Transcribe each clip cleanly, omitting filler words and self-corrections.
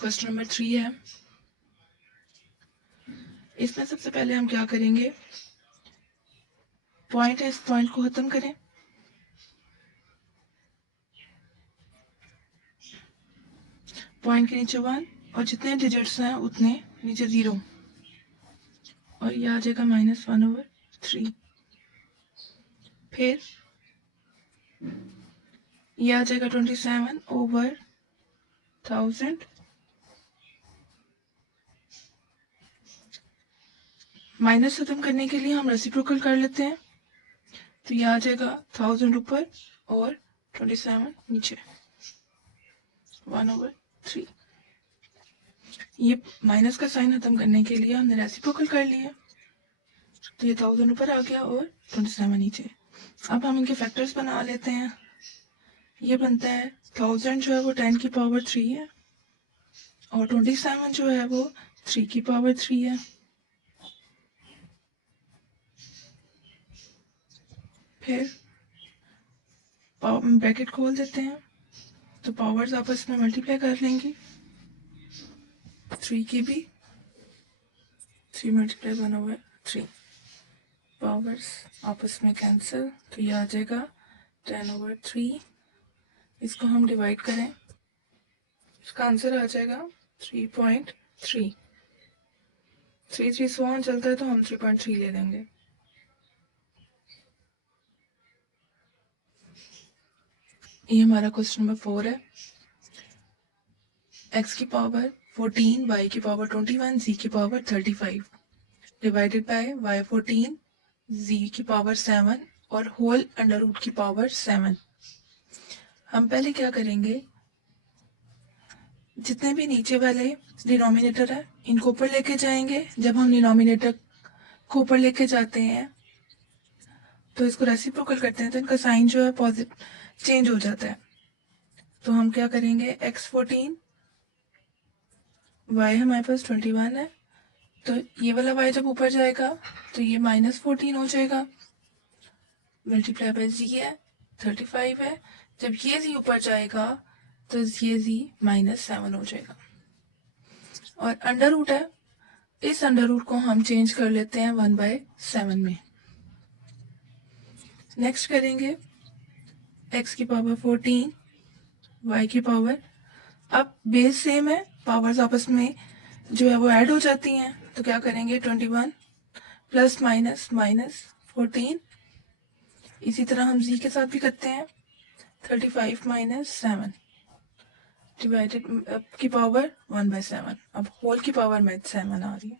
Question number 3 है। इसमें सबसे पहले हम क्या करेंगे, पॉइंट है, इस पॉइंट को खत्म करें। पॉइंट के नीचे 1 और जितने डिजिट्स हैं उतने नीचे 0, और ये आ जाएगा -1/3। फिर ये आ जाएगा 27/1000। माइनस खत्म करने के लिए हम रेसिप्रोकल कर लेते हैं, तो ये आ जाएगा 1000 ऊपर और 27 नीचे, 1/3। ये माइनस का साइन खत्म करने के लिए हमने रेसिप्रोकल कर लिया, तो ये 1000 ऊपर आ गया और 27 नीचे। अब हम इनके फैक्टर्स बना लेते हैं। ये बनता है 1000 जो है वो 10 की पावर 3 है, और 27 जो है वो 3 की पावर 3 है। फिर ब्रैकेट खोल देते हैं, तो पावर्स आपस में मल्टीप्लाई कर लेंगी, 3 की भी 3 मल्टीप्लाई 1/3, पावर्स आपस में कैंसिल, तो ये आ जाएगा 10/3। इसको हम डिवाइड करें, इसका आंसर आ जाएगा 3.3। 3 3 से 1 चलता है तो हम 3.3 ले लेंगे। ये हमारा क्वेश्चन नंबर 4 है। x की पावर 14, y की पावर 21, z की power 35 divided by y 14, z की पावर 7 और होल अंडर रूट की पावर 7। हम पहले क्या करेंगे, जितने भी नीचे वाले डिनोमिनेटर है इनको ऊपर लेके जाएंगे। जब हम डिनोमिनेटर को ऊपर लेके जाते हैं तो इसको रेसिप्रोकल करते हैं, तो इनका साइन जो है पॉजिटिव चेंज हो जाता है। तो हम क्या करेंगे, x14, y हमारे पास 21 है, तो ये वाला y जब ऊपर जाएगा तो ये -14 हो जाएगा, मल्टीप्लाई बाय z है 35 है। जब ये z ऊपर जाएगा तो ये z -7 हो जाएगा, और अंडर रूट है, इस अंडर रूट को हम चेंज कर लेते हैं 1/7 में। नेक्स्ट करेंगे x की पावर 14, y की पावर, अब बेस सेम है, पावर्स आपस में जो है वो ऐड हो जाती हैं, तो क्या करेंगे 21 प्लस माइनस -14। इसी तरह हम z के साथ भी करते हैं, 35 - 7 डिवाइडेड की पावर 1/7। अब होल की पावर में 7 आ रही है।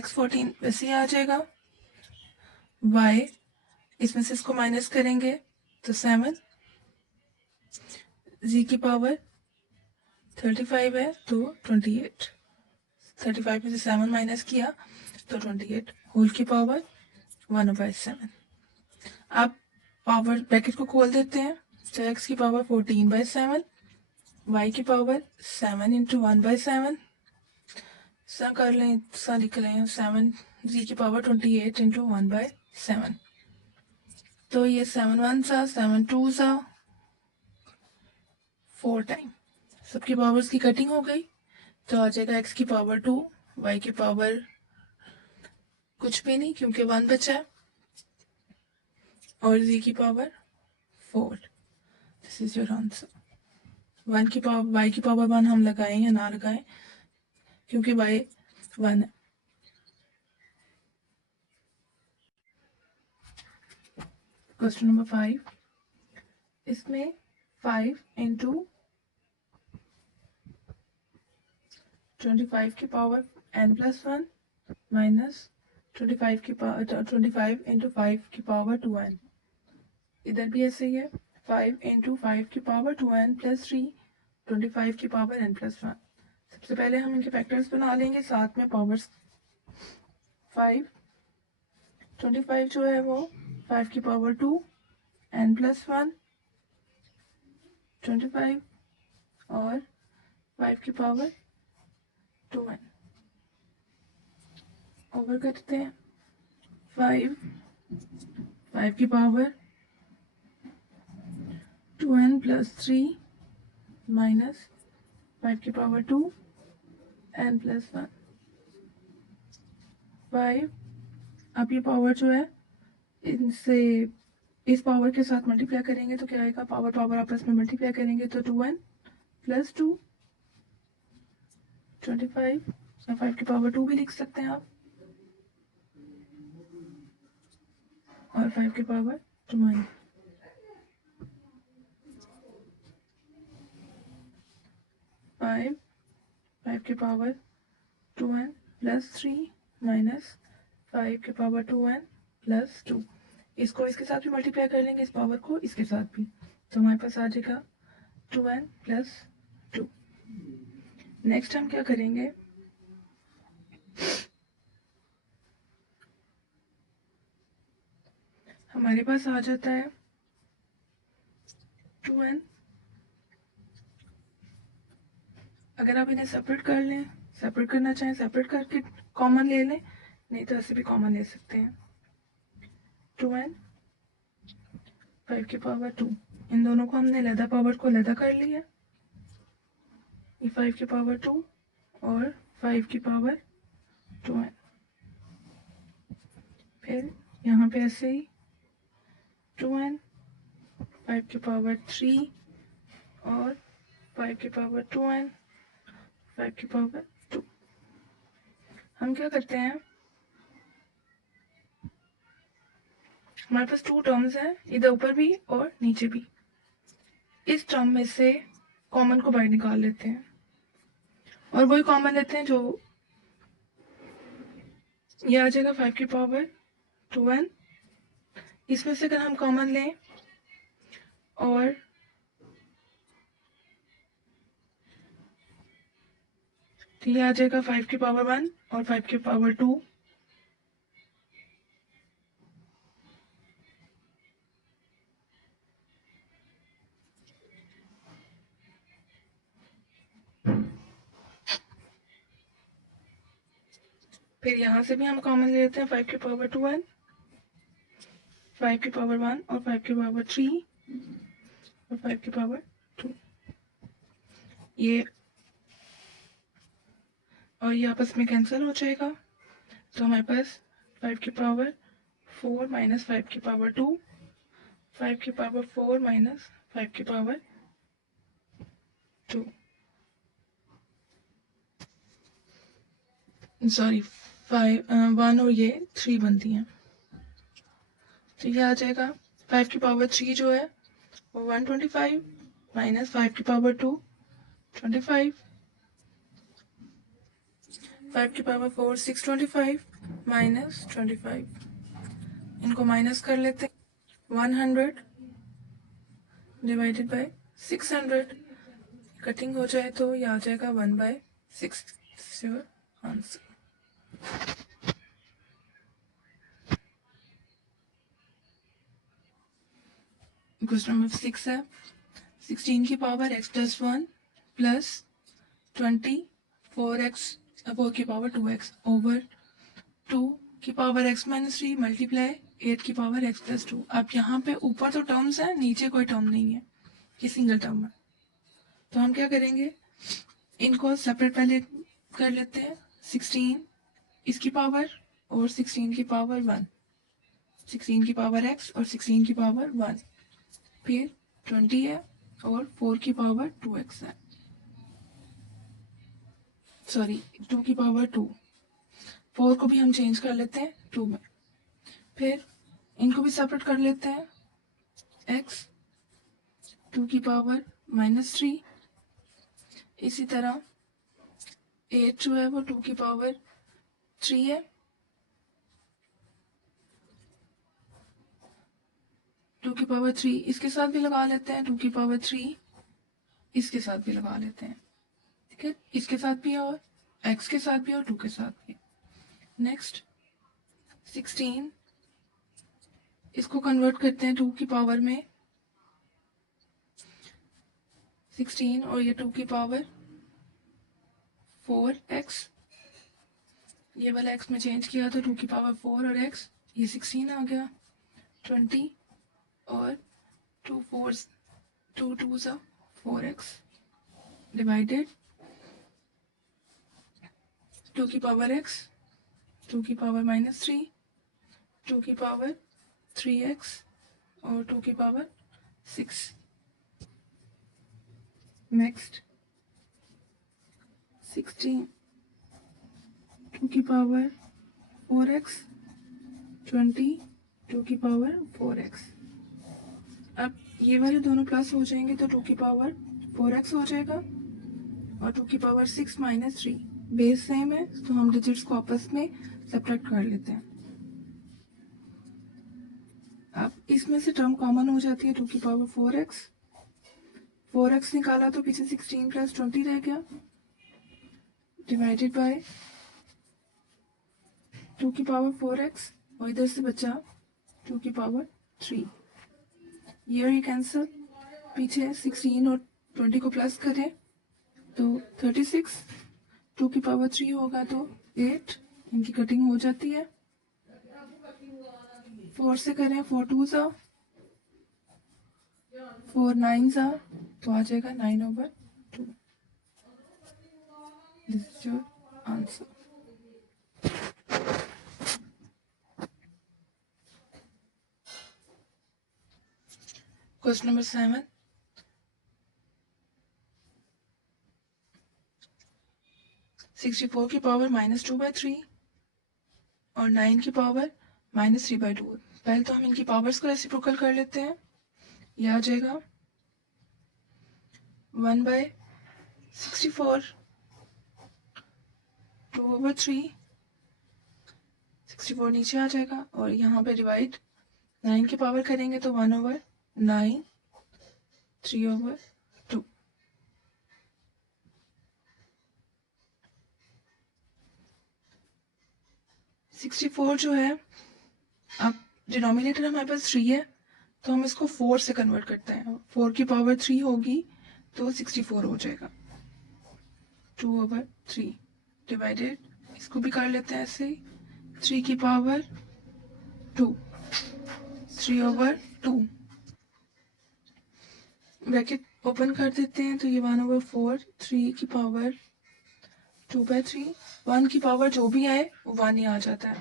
x14 वैसे ही आ जाएगा, y इसमें से इसको माइनस करेंगे तो 7, z की पावर 35 है तो 28, 35 में से 7 माइनस किया तो 28, होल की पावर 1/7। अब पावर ब्रैकेट को खोल देते हैं, तो x की पावर 14/7, y की पावर 7 इंटू 1/7, सा कर लें, सा लिख लें 7, z की पावर 28 इंटू 1/7। तो ये 7 1 सा, 7 2 सा, 4 टाइम सबकी पावर्स की कटिंग हो गई, तो आ जाएगा x की पावर 2, y की पावर कुछ भी नहीं क्योंकि 1 बचा है, और z की power 4। This is your answer. 1 की पावर, y की पावर 1 हम लगाएं या ना लगाएं, क्योंकि y 1 है। क्वेश्चन नंबर 5, इसमें 5 इंटू 25 की पावर n+1 माइनस 25 की पावर 25 इंटू 5 की पावर 2n, इधर भी ऐसे ही है, 5 इंटू 5 की पावर 2n प्लस 3, 25 की पावर n+1। सबसे पहले हम इनके फैक्टर्स बना लेंगे, साथ में पावर्स। 5 25 जो है वो 5 की पावर 2, n+1 25 और 5 की पावर 2n ओवर करते हैं। 5 की पावर 2n प्लस 3 माइनस 5 की पावर 2 n प्लस 1 5। अब ये पावर जो है इनसे इस पावर के साथ मल्टीप्लाई करेंगे तो क्या आएगा, पावर पावर आपस में मल्टीप्लाई करेंगे तो 2n प्लस 2 25 और 5 की पावर 2 भी लिख सकते हैं आप और 5 की पावर 2n। 5 की पावर 2n प्लस 3 माइनस 5 की पावर 2n प्लस 2। इसको इसके साथ भी मल्टीप्लाई कर लेंगे, इस पावर को इसके साथ भी, तो हमारे पास आ जाएगा 2n प्लस 2। नेक्स्ट हम क्या करेंगे, हमारे पास आ जाता है 2n। अगर आप इन्हें सेपरेट कर लें, सेपरेट करना चाहें सेपरेट करके कॉमन ले लें, नहीं तो ऐसे भी कॉमन ले सकते हैं। 2n 5 की पावर 2, इन दोनों को हमने लैदा पावर को लैदा कर लिया, ये 5 की पावर 2 और 5 की पावर 2n। फिर यहाँ पे ऐसे ही 2n 5 की पावर 3 और 5 की पावर 2n 5 की पावर 2। हम क्या करते हैं, हमारे पास 2 टर्म्स हैं, इधर ऊपर भी और नीचे भी। इस टर्म में से कॉमन को बाहर निकाल लेते हैं और वही कॉमन लेते हैं जो ये आ जाएगा 5 की पावर 2n। इसमें से अगर हम कॉमन लें और तो ये आ जाएगा 5 की पावर 1 और 5 की पावर 2। फिर यहाँ से भी हम कॉमन ले लेते हैं 5 की पावर 2n 5 की पावर 1 और 5 की पावर 3 और 5 की पावर 2। ये और ये आपस में कैंसिल हो जाएगा, तो हमारे पास 5 की पावर 4 माइनस 5 की पावर 2 5 की पावर 4 माइनस 5 की पावर 2 सॉरी 1 और ये 3 बनती हैं, तो ये आ जाएगा 5 की पावर 3 जो है वो 125 माइनस 5 की पावर 2 25 5 की पावर 4 625 माइनस 25। इनको माइनस कर लेते हैं, 100 डिवाइडेड बाय 600 कटिंग हो जाए तो ये आ जाएगा 1/6 आंसर। क्वेश्चन नंबर 6 है 16 की पावर x प्लस 1 प्लस 4 की पावर 2x ओवर 2 की पावर x माइनस 3 मल्टीप्लाई 8 की पावर x प्लस 2। अब यहाँ पे ऊपर तो टर्म्स है, नीचे कोई टर्म नहीं है, ये सिंगल टर्म है, तो हम क्या करेंगे, इनको सेपरेट पहले कर लेते हैं। 16 इसकी पावर और 16 की पावर 1, 16 की पावर x और 16 की पावर 1, फिर 20 है और 4 की पावर 2x है, सॉरी 2 की पावर 2, 4 को भी हम चेंज कर लेते हैं 2 में, फिर इनको भी सेपरेट कर लेते हैं। x 2 की पावर -3, इसी तरह 8 जो है वो 2 की पावर 3 है, 2 की पावर 3 इसके साथ भी लगा लेते हैं, 2 की पावर 3 इसके साथ भी लगा लेते हैं, ठीक है, इसके साथ भी और x के साथ भी और 2 के साथ भी। नेक्स्ट 16 इसको कन्वर्ट करते हैं 2 की पावर में, 16 और ये 2 की पावर 4x, ये वाला x में चेंज किया तो 2 की पावर 4 और x, ये 16 आ गया, 20 और 2 4 2 2 4x डिवाइडेड 2 की पावर x, 2 की पावर -3, 2 की पावर 3x और 2 की पावर 6। नेक्स्ट 16, 2 की पावर 4x, 20, 2 की पावर 4x। अब ये वाले दोनों प्लस हो जाएंगे तो 2 की पावर 4x हो जाएगा और 2 की पावर 6 -3। बेस सेम है तो हम डिजिट्स को आपस में सब्ट्रैक्ट कर लेते हैं। अब इसमें से टर्म कॉमन हो जाती है 2 की पावर 4x। 4x निकाला तो पीछे 16 + 20 रह गया, डिवाइडेड बाय 2 की पावर 4x और इधर से बचा 2 की पावर 3। ये कैंसिल, पीछे 16 और 20 को प्लस करें तो 36, 2 की पावर 3 होगा तो 8, इनकी कटिंग हो जाती है। 4 से करें 4 2 सा, 4 9 सा तो आ जाएगा 9/2। This is your answer. Question number 7, 64 की पावर -2/3 और 9 की पावर -3/2। पहले तो हम इनकी पावर्स को रेसिप्रोकल कर लेते हैं। यह आ जाएगा 1/64, 2/3, 64 नीचे आ जाएगा और यहाँ पे डिवाइड 9 की पावर करेंगे तो 1/9, 3/2। सिक्सटी फोर जो है, अब डिनोमिनेटर हमारे पास 3 है तो हम इसको 4 से कन्वर्ट करते हैं। 4 की पावर 3 होगी तो 64 हो जाएगा, 2/3 डिवाइडेड, इसको भी कर लेते हैं ऐसे, 3 की पावर 2, 3/2। ब्रैकेट ओपन कर देते हैं तो ये 1/4, 3 की पावर 2/3। 1 की पावर जो भी आए वो 1 ही आ जाता है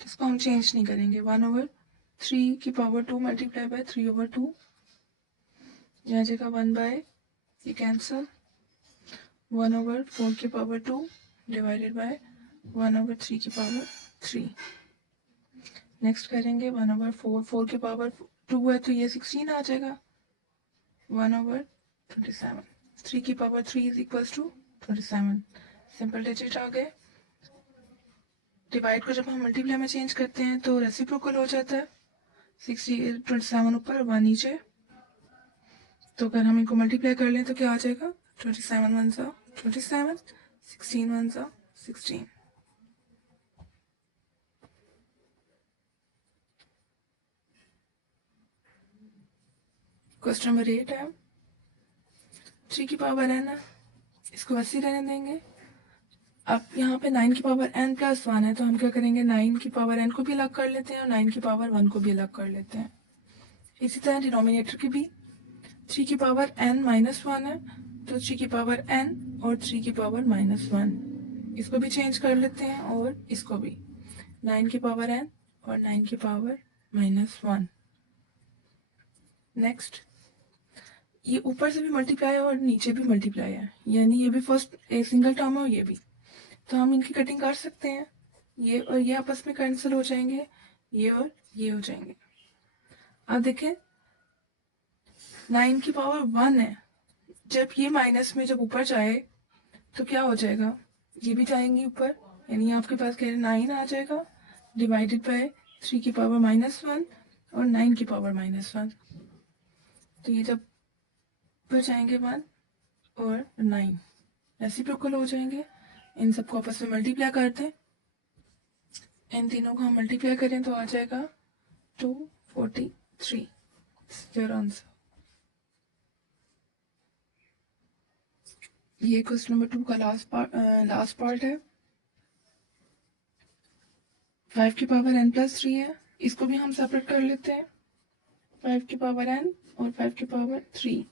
तो इसको हम चेंज नहीं करेंगे। 1/3 की पावर 2 मल्टीप्लाई बाय 3/2, यहाँ जगह 1 बाय, ये कैंसल, 1/4 की पावर 2 डिवाइडेड बाय 1/3 की पावर 3। नेक्स्ट करेंगे 1/4, 4 की पावर 2 है तो ये 16 आ जाएगा, 1/27। 3 की power 3 is equals to 27। Simple digit आ गए। डिवाइड को जब हम मल्टीप्लाई में चेंज करते हैं तो रेसिप्रोकल हो जाता है, 27 ऊपर और 1 नीचे। तो अगर हम इनको मल्टीप्लाई कर लें तो क्या आ जाएगा, 27 1 सा 27, 16 1 सा 16। क्वेश्चन नंबर 8 है, 3 की पावर n है, इसको वैसे रहने देंगे। अब यहाँ पे 9 की पावर n + 1 है तो हम क्या करेंगे, 9 की पावर n को भी अलग कर लेते हैं और 9 की पावर 1 को भी अलग कर लेते हैं। इसी तरह डिनोमिनेटर की भी 3 की पावर n -1 है तो 3 की पावर n और 3 की पावर -1, इसको भी चेंज कर लेते हैं और इसको भी 9 की पावर n और 9 की पावर -1। नेक्स्ट, ये ऊपर से भी मल्टीप्लाई है और नीचे भी मल्टीप्लाई है, यानी ये भी फर्स्ट एक सिंगल टर्म है और ये भी, तो हम इनकी कटिंग कर सकते हैं। ये और ये आपस में कैंसिल हो जाएंगे, ये और ये हो जाएंगे। अब देखें 9 की पावर 1 है, जब ये माइनस में जब ऊपर जाए तो क्या हो जाएगा, ये भी जाएंगे ऊपर, यानी आपके पास कह रहे 9 आ जाएगा डिवाइडेड बाय 3 की पावर -1 और 9 की पावर -1। तो ये जब ऊपर जाएंगे 1 और 9 रेसिप्रोकल हो जाएंगे। इन सबको आपस में मल्टीप्लाई करते हैं, इन तीनों को हम मल्टीप्लाई करें तो आ जाएगा 243। Your answer. ये क्वेश्चन नंबर 2 का लास्ट पार्ट है। 5 की पावर n+3 है, इसको भी हम सेपरेट कर लेते हैं। 5 की पावर n और 5 की पावर 3,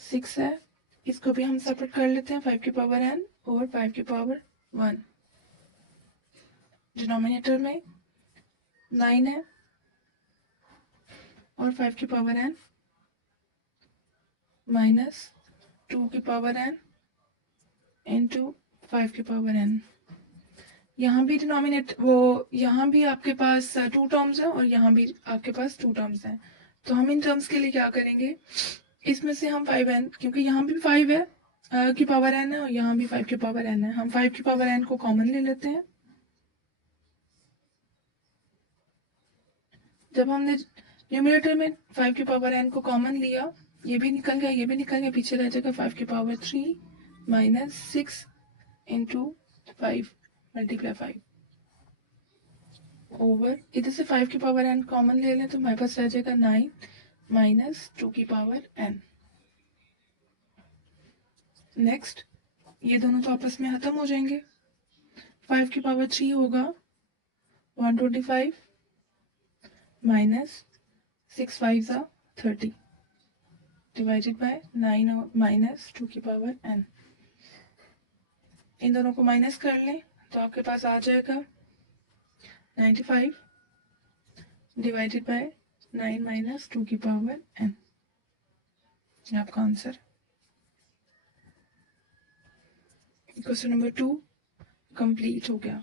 6 है, इसको भी हम सेपरेट कर लेते हैं। 5 की पावर n और 5 की पावर 1। डिनोमिनेटर में 9 है और 5 की पावर n माइनस 2 की पावर n इंटू 5 की पावर n। यहाँ भी यहाँ भी आपके पास 2 टर्म्स है और यहाँ भी आपके पास 2 टर्म्स हैं। तो हम इन टर्म्स के लिए क्या करेंगे, इसमें से हम 5n, क्योंकि यहाँ भी 5 है की पावर n है और यहाँ भी 5 की पावर n है, हम 5 की पावर n को कॉमन ले लेते हैं। जब हमने न्यूमरेटर में 5 की पावर n को कॉमन लिया, ये भी निकल गया, ये भी निकल गया, पीछे रह जाएगा 5 की power 3 minus 6 into 5 multiply 5 over, इधर से 5 की पावर n कॉमन ले लें तो हमारे पास रह जाएगा 9 माइनस 2 की पावर n। नेक्स्ट ये दोनों तो आपस में खत्म हो जाएंगे। 5 की पावर 3 होगा 125 माइनस 6 5 ज़ा 30 डिवाइडेड बाय 9 माइनस 2 की पावर n। इन दोनों को माइनस कर लें तो आपके पास आ जाएगा 95 डिवाइडेड बाय 9 माइनस 2 की पावर n। ये आपका आंसर। क्वेश्चन नंबर 2 कंप्लीट हो गया।